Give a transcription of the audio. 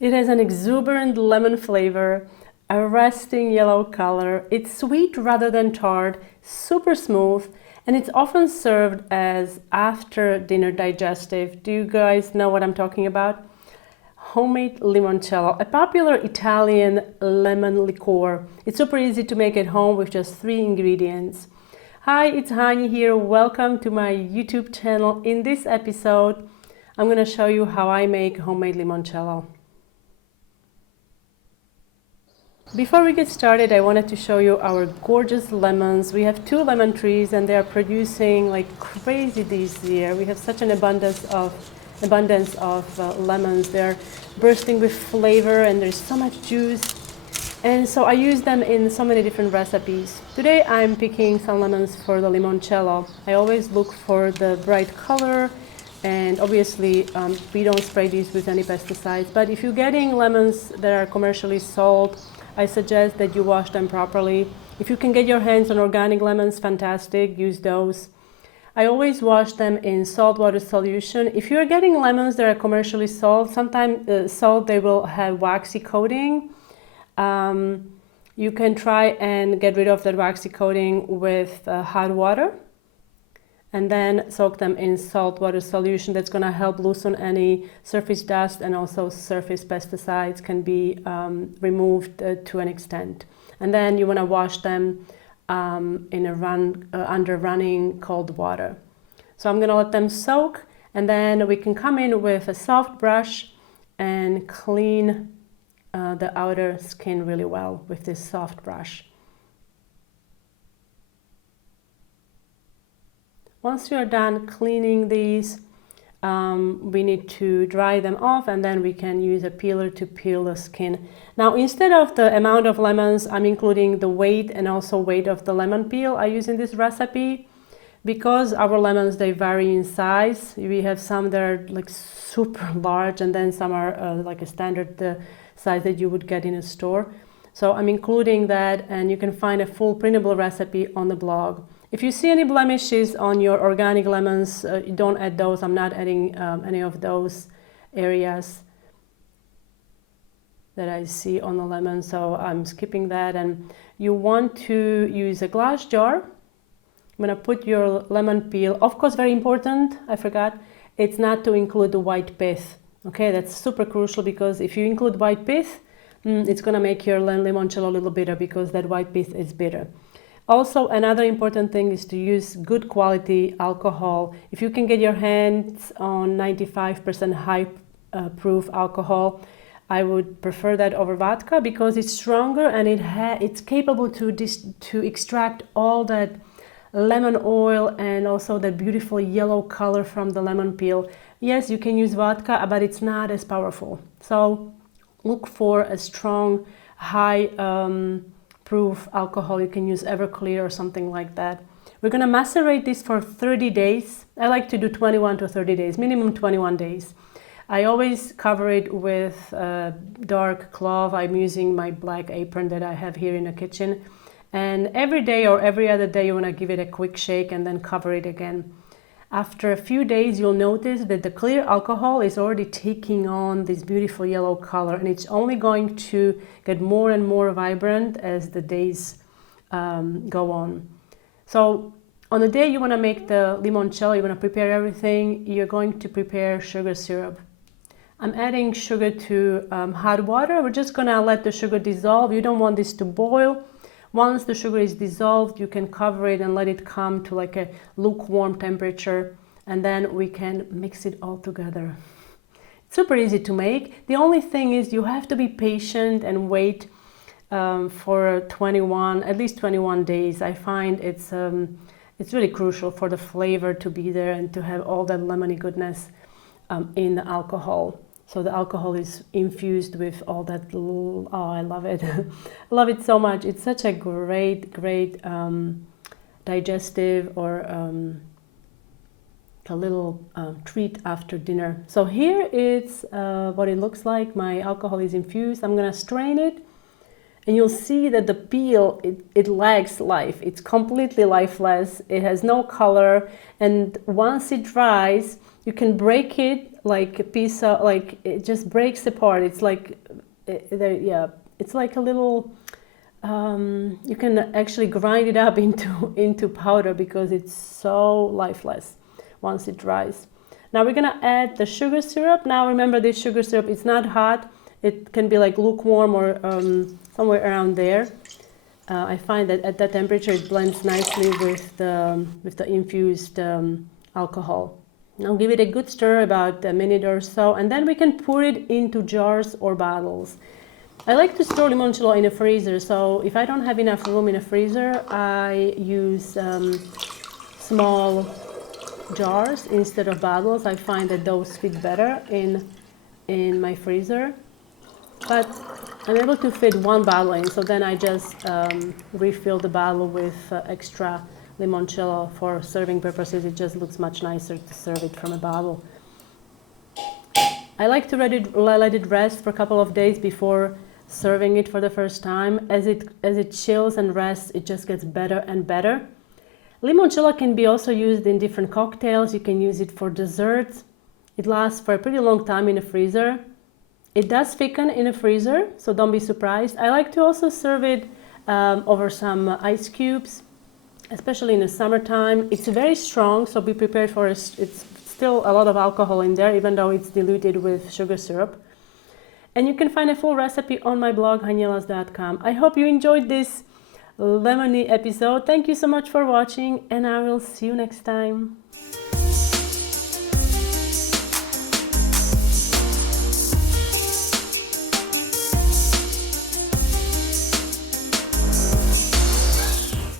It has an exuberant lemon flavor, a resting yellow color. It's sweet rather than tart, super smooth, and it's often served as after dinner digestive. Do you guys know what I'm talking about? Homemade limoncello, a popular Italian lemon liqueur. It's super easy to make at home with just 3 ingredients. Hi, it's Hani here. Welcome to my YouTube channel. In this episode, I'm going to show you how I make homemade limoncello. Before we get started, I wanted to show you our gorgeous lemons. We have 2 lemon trees and they are producing like crazy this year. We have such an abundance of lemons. They're bursting with flavor and there's so much juice. And so I use them in so many different recipes. Today I'm picking some lemons for the limoncello. I always look for the bright color, and obviously we don't spray these with any pesticides. But if you're getting lemons that are commercially sold, I suggest that you wash them properly. If you can get your hands on organic lemons, fantastic, use those. I always wash them in salt water solution. If you're getting lemons that are commercially sold, sometimes sold they will have waxy coating. You can try and get rid of that waxy coating with hot water and then soak them in salt water solution. That's going to help loosen any surface dust, and also surface pesticides can be removed to an extent. And then you want to wash them under running cold water. So I'm going to let them soak, and then we can come in with a soft brush and clean the outer skin really well with this soft brush. Once you're done cleaning these, we need to dry them off, and then we can use a peeler to peel the skin. Now, instead of the amount of lemons, I'm including the weight and also weight of the lemon peel I use in this recipe. Because our lemons, they vary in size. We have some that are like super large, and then some are like a standard size that you would get in a store. So I'm including that, and you can find a full printable recipe on the blog. If you see any blemishes on your organic lemons, don't add those. I'm not adding any of those areas that I see on the lemon, so I'm skipping that. And you want to use a glass jar. I'm going to put your lemon peel. Of course, very important, I forgot, it's not to include the white pith. Okay, that's super crucial, because if you include white pith, it's going to make your limoncello a little bitter, because that white pith is bitter. Also, another important thing is to use good quality alcohol. If you can get your hands on 95% high proof alcohol, I would prefer that over vodka, because it's stronger and it's capable to extract all that lemon oil and also the beautiful yellow color from the lemon peel. Yes, you can use vodka, but it's not as powerful. So look for a strong, high proof alcohol. You can use Everclear or something like that. We're going to macerate this for 30 days. I like to do 21 to 30 days, minimum 21 days. I always cover it with dark cloth. I'm using my black apron that I have here in the kitchen. And every day or every other day, you want to give it a quick shake and then cover it again. After a few days, you'll notice that the clear alcohol is already taking on this beautiful yellow color, and it's only going to get more and more vibrant as the days go on. So on the day you want to make the limoncello, you want to prepare everything, you're going to prepare sugar syrup. I'm adding sugar to hot water. We're just going to let the sugar dissolve. You don't want this to boil. Once the sugar is dissolved, you can cover it and let it come to like a lukewarm temperature, and then we can mix it all together. It's super easy to make. The only thing is you have to be patient and wait for at least 21 days. I find it's really crucial for the flavor to be there and to have all that lemony goodness in the alcohol. So the alcohol is infused with all that. Oh, I love it. I love it so much. It's such a great digestive or a little treat after dinner. So here is what it looks like. My alcohol is infused. I'm going to strain it. And you'll see that the peel, it lacks life. It's completely lifeless. It has no color. And once it dries, you can break it like a piece of, like, it just breaks apart. It's like, yeah, it's like a little, you can actually grind it up into powder because it's so lifeless once it dries. Now we're gonna add the sugar syrup. Now remember, this sugar syrup, it's not hot. It can be like lukewarm or somewhere around there. I find that at that temperature it blends nicely with the infused alcohol. Now give it a good stir, about a minute or so, and then we can pour it into jars or bottles. I like to store limoncello in a freezer, so if I don't have enough room in a freezer, I use small jars instead of bottles. I find that those fit better in my freezer. But I'm able to fit one bottle in, so then I just refill the bottle with extra limoncello for serving purposes. It just looks much nicer to serve it from a bottle. I like to let it rest for a couple of days before serving it for the first time. As it chills and rests, it just gets better and better. Limoncello can be also used in different cocktails. You can use it for desserts. It lasts for a pretty long time in the freezer. It does thicken in the freezer, so don't be surprised. I like to also serve it over some ice cubes, especially in the summertime. It's very strong, so be prepared for it. It's still a lot of alcohol in there, even though it's diluted with sugar syrup. And you can find a full recipe on my blog, hanielas.com. I hope you enjoyed this lemony episode. Thank you so much for watching, and I will see you next time.